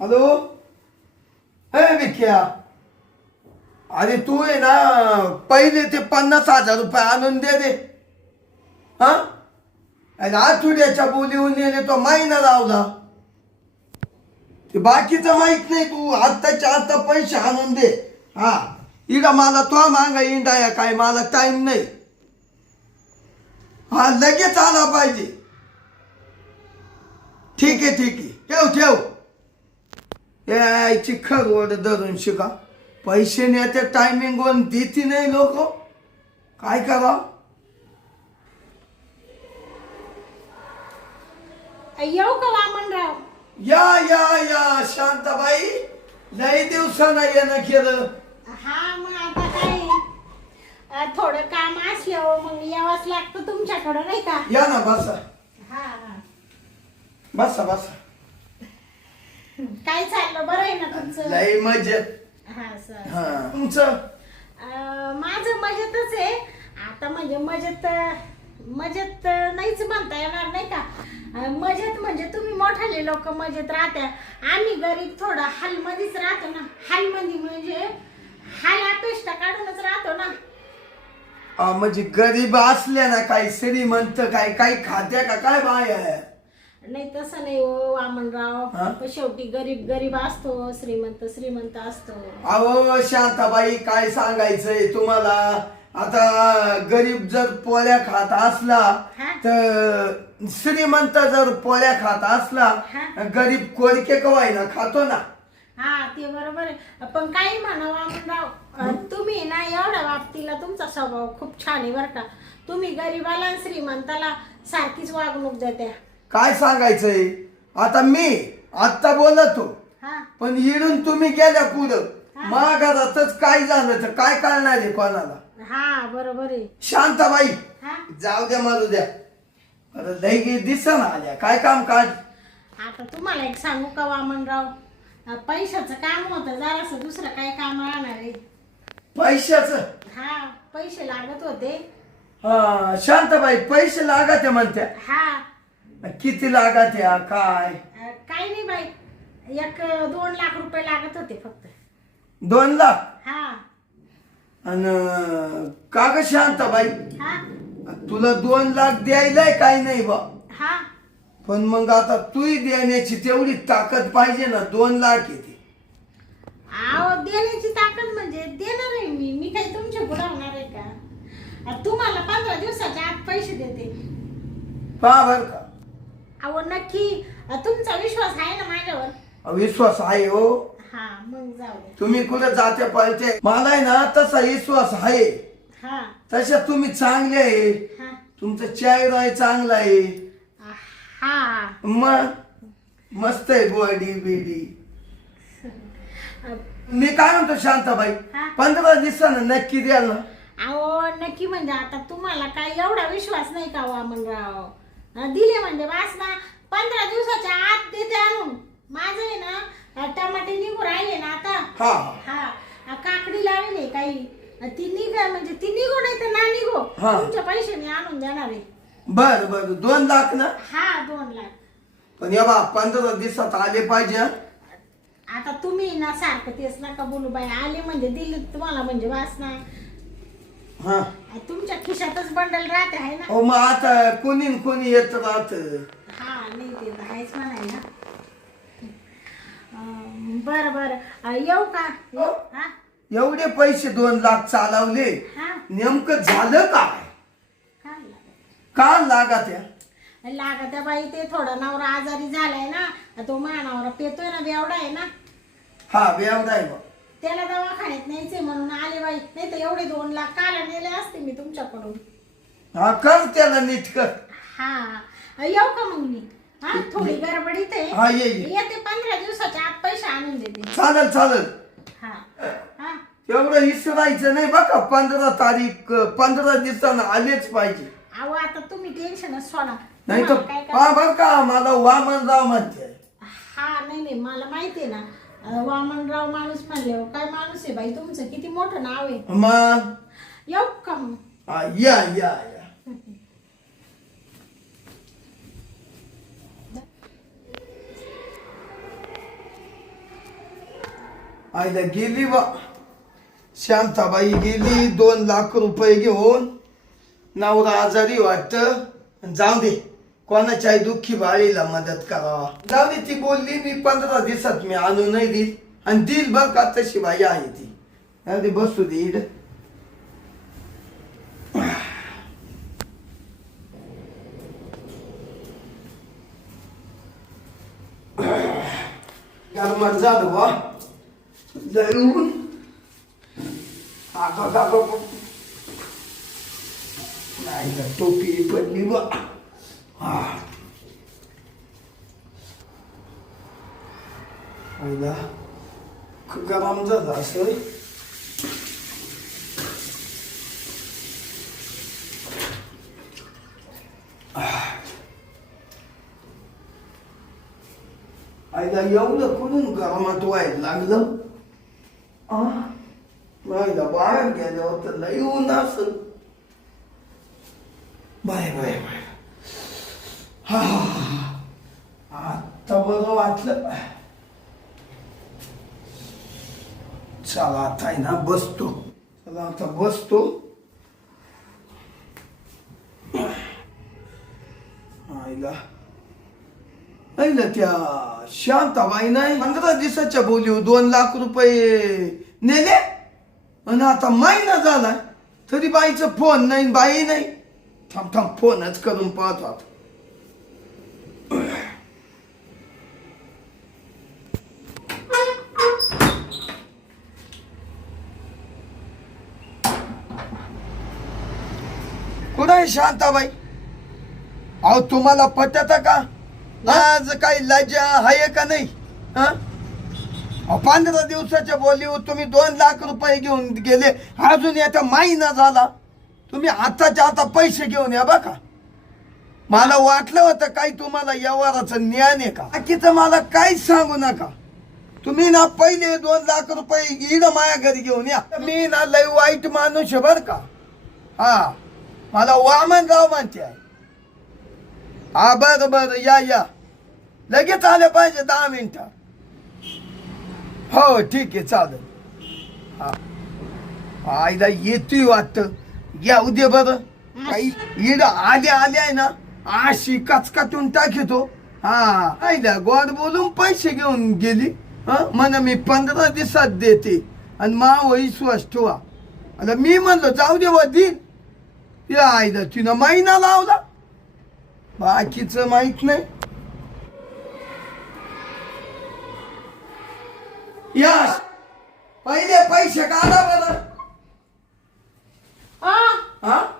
Hello. हे विख्या, अरे तू आहे ना पहिले ते 50,000 रुपये आणून दे. हा, आठवड्याच्या बोलीहून नेले तो महिना लावला. ते बाकीचं माहित नाही, तू आत्ताच्या आत्ता पैसे आणून दे. हा, इकडं मला तो मागा इंडाया काय, मला टाइम नाही. हा, लगेच आला पाहिजे. ठीक आहे ठीक आहे, ठेव. यायची खरवड धरून शिका. पैसे नेते टायमिंग वर देती नाही लोक, काय करा. येऊ का वामनराव? या शांताबाई, लई दिवसानं येणं केलं. हा, मग आता काय थोडं काम असल्यावर मग यावंच लागतं तुमच्याकडं, नाही का? या ना, बसा हा. बसा. काय चाललं, बरं आहे ना तुमचं? लई मजेत. हा सर. हा, तुमचं? माझं मजेतच आहे. आता म्हणजे मजेत नाहीच म्हणता येणार, नाही का? मजेत म्हणजे तुम्ही मोठाले लोक मजेत राहत्या, आम्ही गरीब थोडं हालमध्येच राहतो ना. हालमध्ये म्हणजे हाल अपेष्टा काढूनच राहतो ना. म्हणजे गरीब असल्या ना, काही श्रीमंत काही खात्या का काय बाय? नाही तसं नाही हो वामनराव, हा? शेवटी गरीब असतो, श्रीमंत असतो. अहो शांताबाई, काय सांगायचंय तुम्हाला. आता गरीब जर पोळ्या खात असला हा? तर श्रीमंत जर पोळ्या खात असला, हा? गरीब कोरिके कवायना खातो ना. हा, ते बरोबर आहे. पण काही म्हणा वामनराव, तुम्ही ना एवढ्या बाबतीला तुमचा स्वभाव खूप छान आहे बरं का. तुम्ही गरीबाला आणि श्रीमंताला सारखीच वागणूक देत्या. काय सांगायचंय आता, मी आत्ता बोलतो, हा पण इडून तुम्ही गेल्या पुढं हा. माघारातच काय झालं तर काय कळणार आहे कोणाला. हा, बरोबर आहे. शांताबाई, हा, जाऊ द्या मारू द्या. अरे लई दिसन आल्या, काय काम काढ. आता तुम्हाला एक सांगू का वामनराव, पैशाचं काम होतं जरासं, दुसरं काय काम राहणार आहे? पैशाचं? हा, पैसे लागत होते. हा, शांताबाई पैसे लागत म्हणत्या. हा, किती लागत या काय? काही नाही बाई, 1-2 लाख रुपये लागत होते फक्त. 2 लाख? हा. आणि का ग शांताबाई, हा. तुला 2 लाख द्यायलाय काय नाही बा, हा. पण मग आता तूही देण्याची तेवढी ताकद पाहिजे ना. 2 लाख येते. आहो, देण्याची ताकद म्हणजे देणार आहे मी काही तुमच्या पुढे होणार आहे का? तुम्हाला 15 दिवसाच्या आत पैसे देते. पहा बर का, अहो नक्की, तुमचा विश्वास आहे ना माझ्यावर? विश्वास आहे हो. हा, मग जाऊ दे. तुम्ही कुठे जाते पळते, मला आहे ना तसा विश्वास आहे. हा. तशा तुम्ही चांगले आहे, हा. तुमचं चेहरा आहे चांगला आहे. हा. मग मस्त आहे बॉडी बिडी. मी काय म्हणतो शांताबाई, हा? 15 दिवसानं नक्की द्याल ना? अहो नक्की म्हणजे आता तुम्हाला काय एवढा विश्वास नाही का वामनराव? दिले म्हणजे वास ना, 15 दिवसाच्या आत देते आणून. माझं आहे ना टमाटे निघू राहिले ना आता. हा हा, काकडी लावली काही, ती निघा म्हणजे ती निघू नाही तर ना निघो, हा. तुमचे पैसे मी आणून देणार आहे. बर 2 लाख ना? हा, 2 लाख. पण या बा 15 दिवसात आले पाहिजे हं? आता तुम्ही ना सारखं तेच नका बोलू बाई, आले म्हणजे दिले तुम्हाला म्हणजे वास ना. हा. तुमच्या खिशातच बंडल राहते आहे ना. हो, मग आता कोणी येत राहत. हा, नाही ते तर आहेच म्हणायला. बर येऊ का? येऊ? हा. एवढे पैसे 2 लाख चालवले, हा. नेमकं झालं काय? काय का लागत या? लागत बाई, ते थोडा नवरा आजारी झालाय ना, तो मानावरा पेतोय ना, बेवडा आहे ना. हा, बेवडा आहे बा. त्याला दवाखान्यात न्यायचे म्हणून आले बाई, नाही तर एवढे 2 लाख काला नेले असते मी तुमच्याकडून. हा, कर त्याला नीट कर. हा, येऊ का मग मी? हा, थोडी गडबडीत आहे. हा, ये. येते, 15 दिवसाच्या आत पैसे आणून देते. चालेल. हा. हा. एवढं विसरायचं नाही बघा. 15 तारीख 15 दिवसानं आलेच पाहिजे. अहो, आता तुम्ही टेन्शनच सोडा. नाही तर तुम्हाला काय पहा बर का, मला वामनराव म्हणते. हा, नाही मला माहिती आहे ना. वामनराव माणूस म्हणल्यावर काय माणूस आहे बाई, तुमचं किती मोठं नाव आहे. मग येऊ का मग? हा, या. आईला गेली बा शांताबाई गेली 2 लाख रुपये घेऊन. नवरा आजारी वाटत. जाऊ दे कोणाच्याही दुःखी बाळीला मदत करावा. जाऊ दे ती बोलली मी 15 दिवसात मी आणून नाही देईल आणि दिल बघ का तशी बाई आहे ती. अरे बसू दे इड. गरमट झालं बा जळून. नाही टोपी पडली बा. आईला गरम झालं असं. आईला एवढं कुठून गरमात व्हायला लागलं. आईला बाहेर गेल्यावर तर लई ऊन असं. Bye bye bye. आता बरं वाटलं. चला आता आहे ना बसतो. चला आता बसतो. आईला त्या शांताबाई नाही 15 दिवसाच्या बोलीव 2 लाख रुपये नेले आणि आता महिना झालाय तरी बाईचा फोन नाही बाई नाही. थांब थांब फोनच करून पाहतो आता. कुठं आहे शांताबाई? अहो तुम्हाला पटत का आज काही लज्जा आहे का नाही? 15 दिवसाच्या बोलीवर तुम्ही 2 लाख रुपये घेऊन गेले. अजून याचा महिना झाला. तुम्ही आताच्या आता पैसे घेऊन या बघा. मला वाटलं होतं काही तुम्हाला व्यवहाराचं ज्ञान आहे का. बाकीचं मला काहीच सांगू नका. तुम्ही ना पहिले 2 लाख रुपये इड माया घरी घेऊन या. मी ना लय वाईट माणूस आहे बर का. मला वामनराव म्हणते आहे. बरं बरं या लगेच आले पाहिजे 10 मिनिटं. हो ठीक आहे चालेल. आईला येतोय वाटतं. येऊ दे बरं. काही इड आल्या आहे ना अशी कचकाटून टाकतो. आईला गोड बोलून पैसे घेऊन गेली. म्हण मी 15 दिवसात देते आणि मा विश्वास ठेवा. आता मी म्हणलो जाऊ दे व देईल. या आईला तिनं महिना लावला. बाकीचं माहित नाही. यश पहिले पैसे काढा बरं.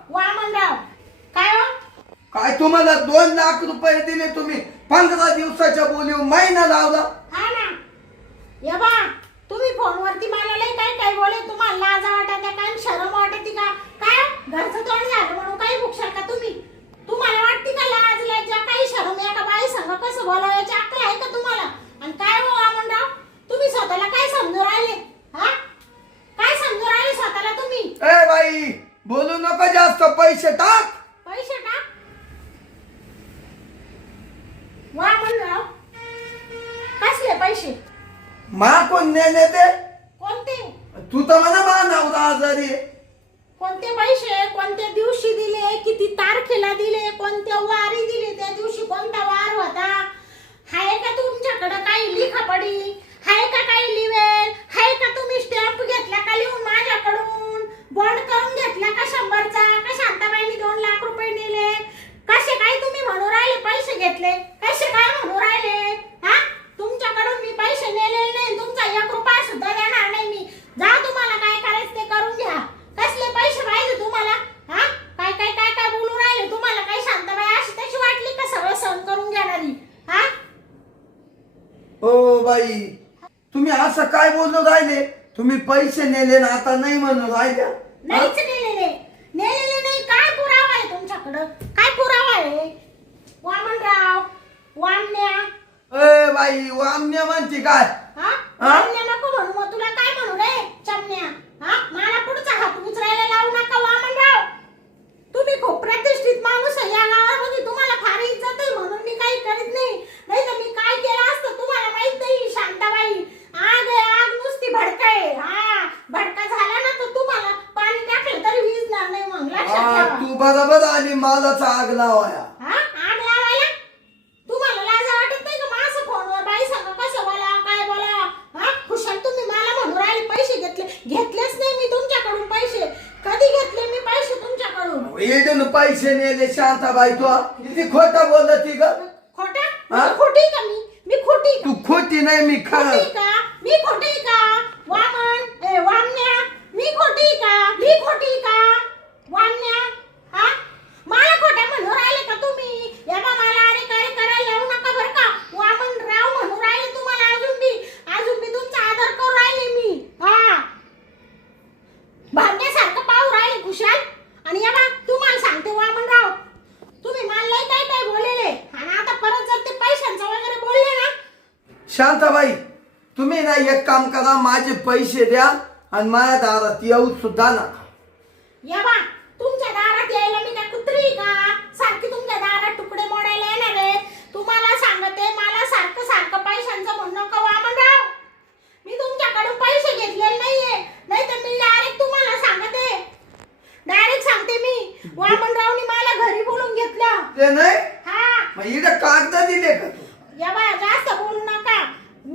वामनराव काय हो? काय तुम्हाला 2 लाख रुपये दिले तुम्ही 15 दिवसाच्या बोलीवर महिना लावला. हा ना या बा तुम्ही फोनवरती मला लय काय बोले. तुम्हाला लाज वाटत काय शरम वाटते का काय? घरचं तोंड झालं म्हणून काही भुकशाल का तुम्ही? तुम्हाला वाटते का लाज लज्जा काही शरम या का बाई संग कसं बोलायची अक्कल आहे का तुम्हाला? आणि काय हो वामनराव तुम्ही स्वतःला काय समजून राहिले? काय समजून राहिले स्वतःला तुम्ही? ए बाई बोलू नका जास्त. पैसे टाक. पैसे टाक. वामनराव कसले पैसे? मा कोण नेले ते? कोणते? तू तर म्हणा मा नवरा आजारी आहे. कोणते पैसे कोणत्या दिवशी दिले? किती तारखेला दिले? कोणत्या वारी दिले? त्या दिवशी कोणता वार होता? हाय का तुमच्याकडे काही लिखापडी? हाय का काही लिवेल? हाय का तुम्ही स्टॅम्प घेतला का लिहून माझ्याकडून? बॉन्ड करून घेतला का 100चा? का शांताबाईंनी 2 लाख रुपये नेले? कसे काय तुम्ही म्हणू राहिले पैसे घेतले? कसे काय म्हणू राहिले? तुमच्याकडून मी पैसे नेलेले नाही. तुमचा 1 रुपया सुद्धा देणार नाही मी. जा तुम्हाला काय करायचं ते करून घ्या. कसले पैसे पाहिजे तुम्हाला? काय काय काय काय बोलू राहिले? तुम्हाला काय शांताबाई अशी तशी वाटली का सगळं सहन करून घेणारी? ओ बाई तुम्ही असं काय बोलू राहिले? तुम्ही पैसे नेले ना आता नाही म्हणून राहिल्या. नाहीच नेलेले नाही. काय पुरावा आहे तुमच्याकडं? काय पुरावा आहे? वामनराव वामन्या. ए बाई वामन्या म्हणते काय? वामन्या नको म्हणू. मग तुला काय म्हणू रे चमन्या? मला पुढचा हात उचरायला लावू नका वामनराव. तुम्ही खूप प्रतिष्ठित माणूस आहे या गावामध्ये. तुम्हाला फार इज्जत आहे म्हणून मी काही करीत नाही. नाही तर मी काय केलं असतं तुम्हाला माहित नाही. शांताबाई आग नुसती भडक पैसे नेले शांताबाई तू किती खोटं बोलत ग खोटा हा? खोटी का मी खोटी का तू खोटी नाही मी खरं खोटी का मी खोटी का वामन वामन्या मी खोटी का वामन्या हा मला खोटा म्हणून राहिले का तुम्ही या बा मला अरे काय करायला लावू नका बरं का वामन राव म्हणून राहिले तुम्हाला अजून बी तुमचा आदर करू राहिले मी हा भांड्यासारखं पाहू राहिले खुशाल आणि या बा तुम्हाला सांगते वामनराव तुम्ही मला लय काय बोललेले आणि आता परत जर ते पैशांचं वगैरे बोलले ना शांताबाई तुम्ही ना एक काम करा माझे पैसे द्या आणि माझ्या दारात येऊ सुद्धा नका या बा तुमच्या दारात यायला मी काय कुत्री का सारखी तुमच्या दारात तुकडे मोडायला येणार आहे तुम्हाला सांगते मला सारखं पैशांचं म्हणू नका वामनराव मी तुमच्याकडून पैसे घेतलेले नाहीये नाही तर मी डायरेक्ट तुम्हाला सांगते डायरेक्ट सांगते मी वामनरावनी मला घरी बोलून घेतलं ते नाही हा मग इकडे कागद दिले का तू या बा जास्त बोलू नका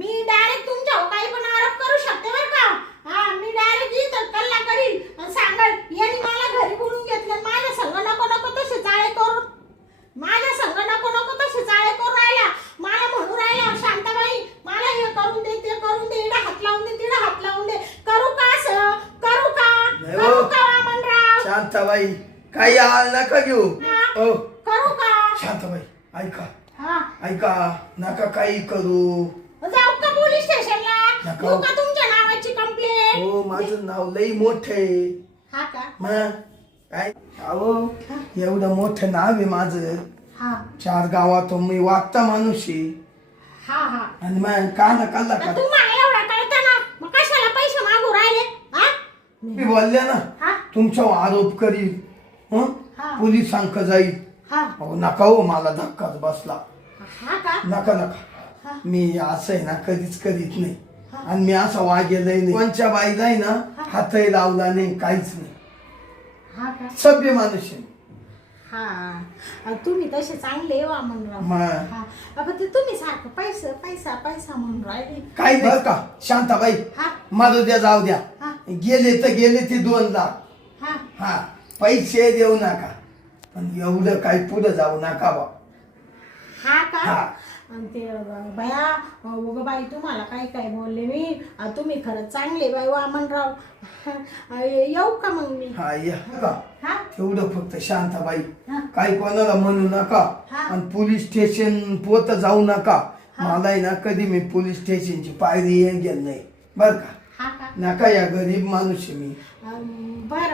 मी डायरेक्ट तुमच्यावर काही पण आरोप करू शकते बरं का हा मी डायरेक्ट इथं कल्ला करीन आणि सांगल यांनी मला घरी बोलून घेतलं माझ्या संग नको तसे चाळे करून माझ्या संग नको तसे चाळे करून राहिला मला म्हणू राहिला शांताबाई मला हे करून दे ते करून दे इकडे हात लावून दे तिकडे हात लावून दे करू का असं करू का वामनराव शांताबाई काही आळ नका घेऊ हा. ओ करू का शांताबाई ऐका हा ऐका नका काही करू जाऊ का पोलीस स्टेशनला नको. देऊ का तुमच्या नावाची कंप्लेंट हो माझं नाव लई मोठं आहे हा का मग काय अहो एवढं मोठं नाव आहे माझं हा 4 गावात मी वागता माणूस आहे हा आणि मग का नका तर तुम्हाला एवढा कळतं ना मग कशाला पैसे मागू राहिले हा मी बोलले ना हा तुमच्यावर आरोप करील हं? हा. पोलिसांक जाईल हा अहो नका हो मला धक्काच बसला हा का नका हा. मी असं आहे ना कधीच करीत नाही हा. आणि मी असं वागेलही नाही कोणच्या बाईला आहे ना हा. हातही लावला नाही काहीच नाही हा का सभ्य माणूस आहे हा तुम्ही तसे चांगले वामनराव मग हा अगं ते तुम्ही सारखं पैसा म्हणून राहिले काही बरं का शांताबाई हा मारू द्या जाऊ द्या हा गेले तर गेले ते 2 लाख हा हा पैसे देऊ नका पण एवढं काही पुढे जाऊ नका बा हा का हा. आणि ते बाया उगं बाई तुम्हाला काय बोलले मी तुम्ही खरंच चांगले बाई वामनराव येऊ का मग मी हा या का हा तेवढं फक्त शांताबाई हा. काही कोणाला म्हणू नका हा. आणि पोलीस स्टेशन पोत जाऊ नका हा. मला ना कधी मी पोलीस स्टेशनची पायरी येऊन गेल नाही बर का हा का नका या गरीब माणूस आहे मी बरं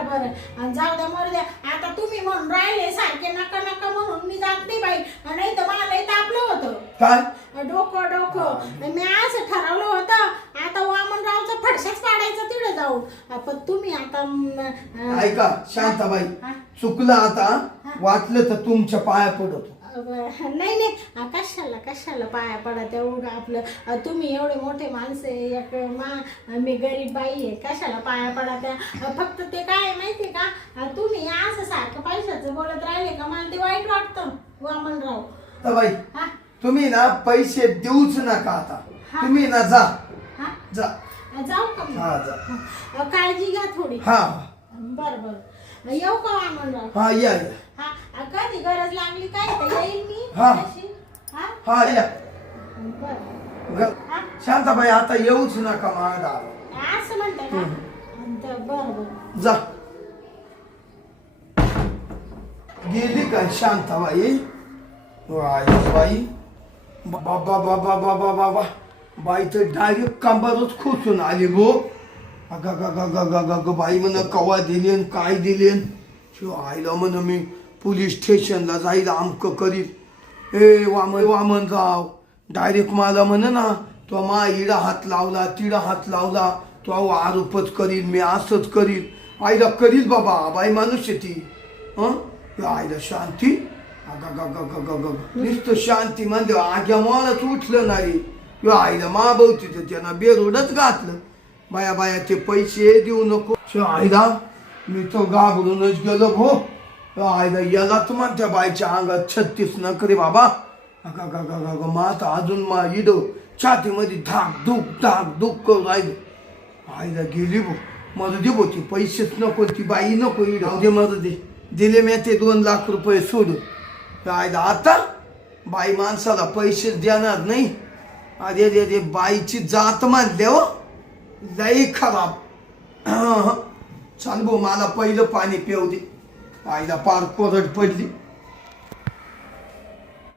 आणि जाऊ द्या मरू द्या आता तुम्ही म्हणून राहिले सारखे नका म्हणून मी जात नाही बाई नाही तर मला लई तापलं होतं काय डोकं मी असं ठरवलं होतं आता वामनरावचं फडशाच पाडायचं तिकडे जाऊ पण तुम्ही आता ऐका शांताबाई हा. चुकलं आता हा. वाटलं तर तुमच्या पाया पडतो नाही कशाला पाया पडा तेवढं आपलं तुम्ही एवढे मोठे माणसे एक मी गरीब बाई आहे कशाला पाया पडा त्या फक्त ते काय माहितीये का तुम्ही असं सारखं पैशाचं बोलत राहिले का मला ते वाईट वाटतं वामनराव तर बाई हा तुम्ही ना पैसे देऊच नका आता हा. तुम्ही ना जा हा जा जाऊ का मग? हा जा काळजी घ्या थोडी हा बरं येऊ का वामनराव हा या हा कधी गरज लागली काय तर येईल मी हा. तशी. हा हा या बरं हा शांताबाई आता येऊच नका माझा असं म्हणते का बरं जा गेली काय शांताबाई बाई बाबा बाबा बाबा बाबा बाई तर डायरेक्ट कांबारच खोचून आली भो अग बाई म्हण कवा दिलेन काय दिलेन शिव आईला म्हण मी पोलीस स्टेशनला जाईल आमक करीत वामनराव डायरेक्ट मला म्हण ना तो मा इडा हात लावला तिडा हात लावला तो आरोपच करील मी असंच करील आईला करील बाबा बाई माणूस आहे ती आईला शांती नुसतं शांती म्हणजे आग्या मलाच उठलं नाही किंवा आईला माभवती तर त्यानं बेरोडच घातलं बाया ते पैसे देऊ नको आईला मी तो घाबरूनच गेलो भो आईला याला तर म्हणत्या बाईच्या अंगात 36 नखरे बाबा मात अजून मा इड छातीमध्ये धाक धूक करून राहिलं आईला गेली भो मला दे भो ती पैसेच नको ती बाई नको इड दे मला दिले मी ते 2 लाख रुपये सोडून. काय आता बाई माणसाला पैसे देणार नाही. अरे रे रे बाईची जात मानले हो, लई खराब. चाल भाऊ मला पहिलं पाणी पिऊ दे. आईला पार कोरड पडली.